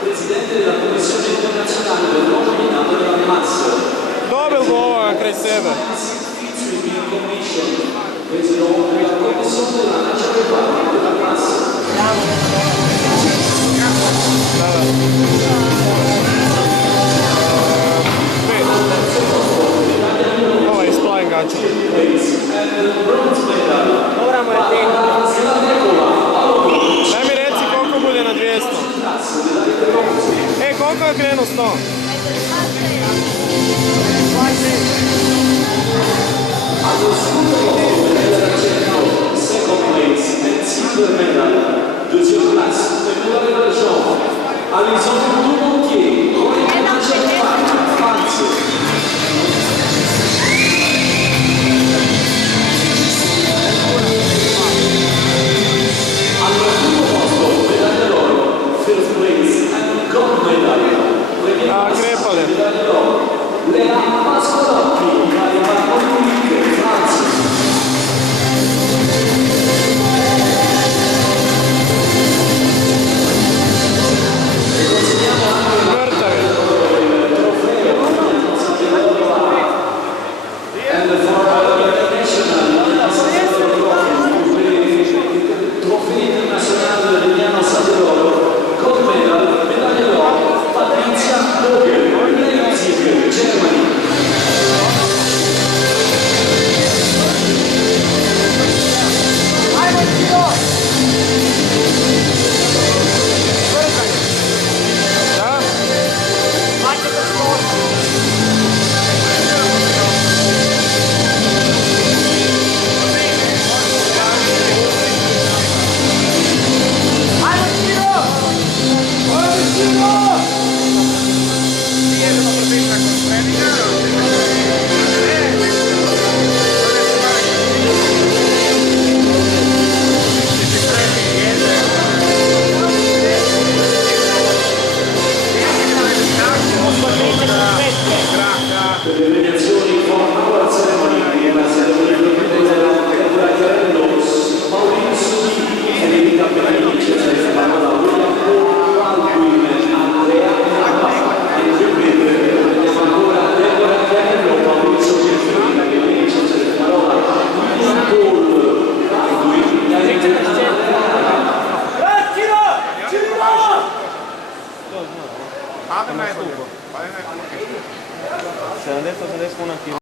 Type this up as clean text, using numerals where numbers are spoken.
Presidente della Commissione internazionale del nuovo ordinato della massa. Dove vuoi crescere? Presidente della Commissione della Nazionale della massa. Ovo je isplajen gača. Ora mu je Daj mi reci koliko bude na 200. Koliko je krenuo 100? Second place and silver medal. Deuxième place, médaille d'argent. Alexandre Dumontier, France. Se han detto una